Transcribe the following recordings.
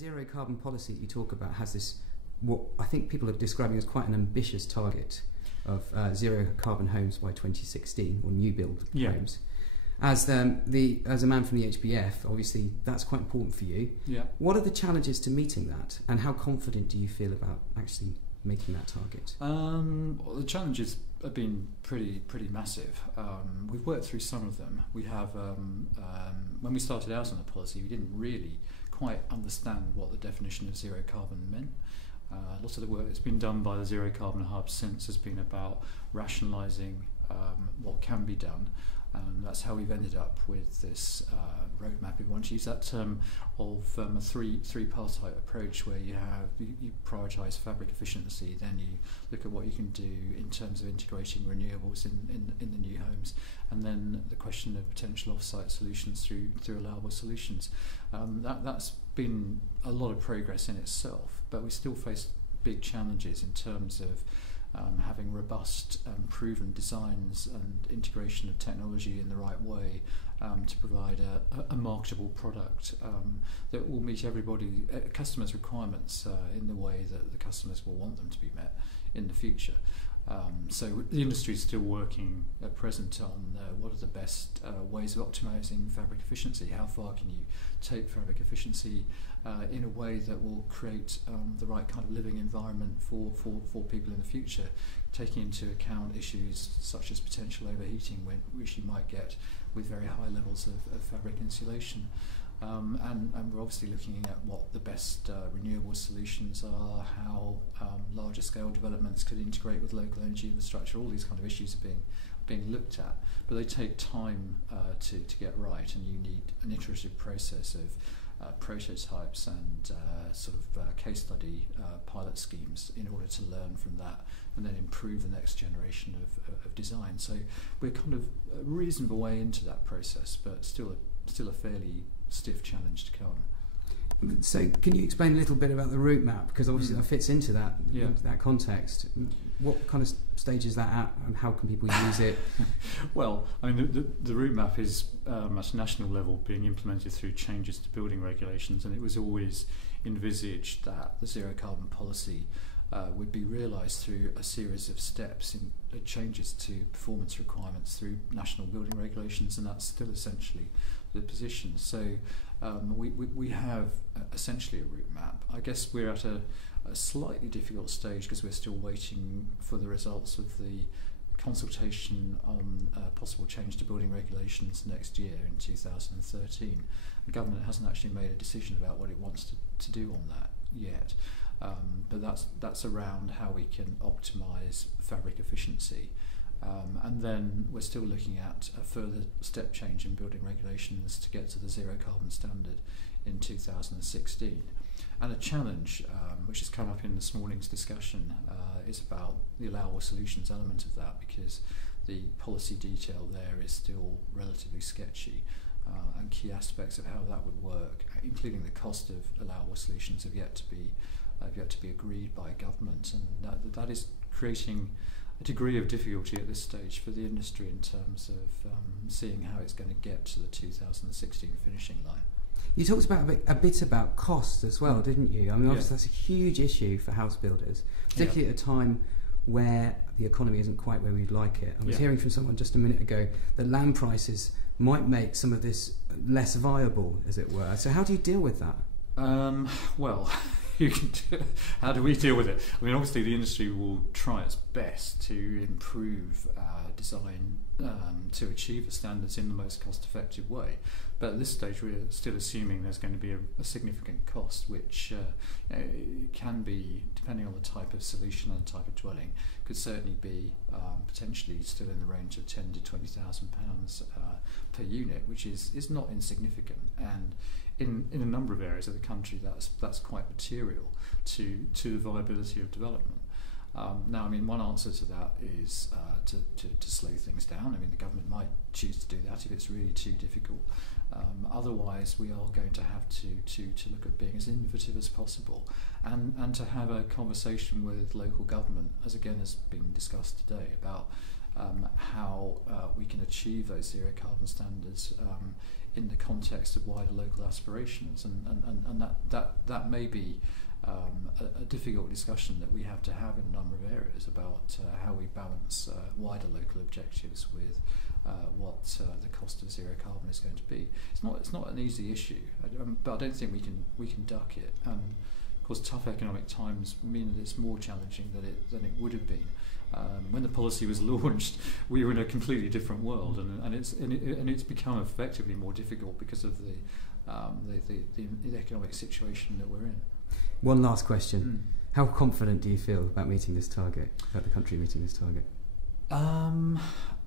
zero carbon policy that you talk about has this, what I think people are describing as quite an ambitious target of zero carbon homes by 2016, or new build homes. As a man from the HBF, obviously that's quite important for you. Yeah. What are the challenges to meeting that, and how confident do you feel about actually making that target? Well, the challenges have been pretty massive. We've worked through some of them. We have, when we started out on the policy, we didn't really quite understand what the definition of zero carbon meant. Lots of the work that's been done by the Zero Carbon Hub since has been about rationalising what can be done. And that's how we've ended up with this roadmap, if you want to use that term, of a three-partite approach where you prioritise fabric efficiency, then you look at what you can do in terms of integrating renewables in the new homes, and then the question of potential off-site solutions through allowable solutions. That's been a lot of progress in itself, but we still face big challenges in terms of having robust proven designs and integration of technology in the right way to provide a marketable product that will meet customers' requirements in the way that the customers will want them to be met in the future. So the industry is still working at present on what are the best ways of optimising fabric efficiency. How far can you take fabric efficiency in a way that will create the right kind of living environment for people in the future, taking into account issues such as potential overheating, which you might get with very high levels of fabric insulation. And we're obviously looking at what the best renewable solutions are, how larger scale developments could integrate with local energy infrastructure. All these kind of issues are being looked at, but they take time to get right, and you need an iterative process of prototypes and case study pilot schemes in order to learn from that and then improve the next generation of design. So we're kind of a reasonable way into that process, but still a fairly stiff challenge to come. So can you explain a little bit about the route map, because obviously that fits into that context. What kind of stage is that at, and how can people use it? Well, I mean, the route map is at a national level being implemented through changes to building regulations, and it was always envisaged that the zero carbon policy would be realised through a series of steps in changes to performance requirements through national building regulations, and that's still essentially the position. So we have essentially a route map. I guess we're at a slightly difficult stage because we're still waiting for the results of the consultation on possible change to building regulations next year in 2013. The government hasn't actually made a decision about what it wants to do on that yet. But that's around how we can optimise fabric efficiency. And then we're still looking at a further step change in building regulations to get to the zero carbon standard in 2016. And a challenge which has come up in this morning's discussion is about the allowable solutions element of that, because the policy detail there is still relatively sketchy, and key aspects of how that would work, including the cost of allowable solutions, have yet to be agreed by government, and that is creating a degree of difficulty at this stage for the industry in terms of seeing how it's going to get to the 2016 finishing line. You talked about a bit about cost as well, didn't you? I mean, obviously that's a huge issue for house builders, particularly at a time where the economy isn't quite where we'd like it. I was hearing from someone just a minute ago that land prices might make some of this less viable, as it were. So how do you deal with that? Well, how do we deal with it? I mean, obviously the industry will try its best to improve design to achieve the standards in the most cost-effective way. But at this stage we're still assuming there's going to be a significant cost, which can be, depending on the type of solution and type of dwelling, could certainly be potentially still in the range of £10,000 to £20,000 per unit, which is not insignificant. And in a number of areas of the country, that's quite material to the viability of development. Now, I mean, one answer to that is to slow things down. I mean, the government might choose to do that if it's really too difficult. Otherwise, we are going to have to look at being as innovative as possible, and to have a conversation with local government, as again has been discussed today, about how we can achieve those zero carbon standards in the context of wider local aspirations, and that may be a difficult discussion that we have to have in a number of areas about how we balance wider local objectives with what the cost of zero carbon is going to be. It's not an easy issue, but I don't think we can duck it. And of course, tough economic times mean that it's more challenging than it would have been. When the policy was launched, we were in a completely different world, and it's become effectively more difficult because of the economic situation that we're in. One last question. How confident do you feel about meeting this target, about the country meeting this target?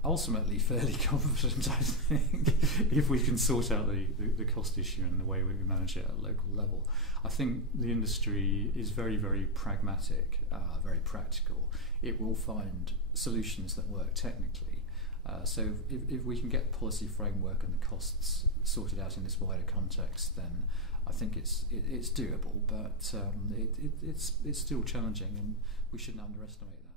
Ultimately, fairly confident, I think, if we can sort out the cost issue and the way we manage it at a local level. I think the industry is very, very pragmatic, very practical. It will find solutions that work technically. So if we can get the policy framework and the costs sorted out in this wider context, then I think it's doable, but it's still challenging, and we shouldn't underestimate that.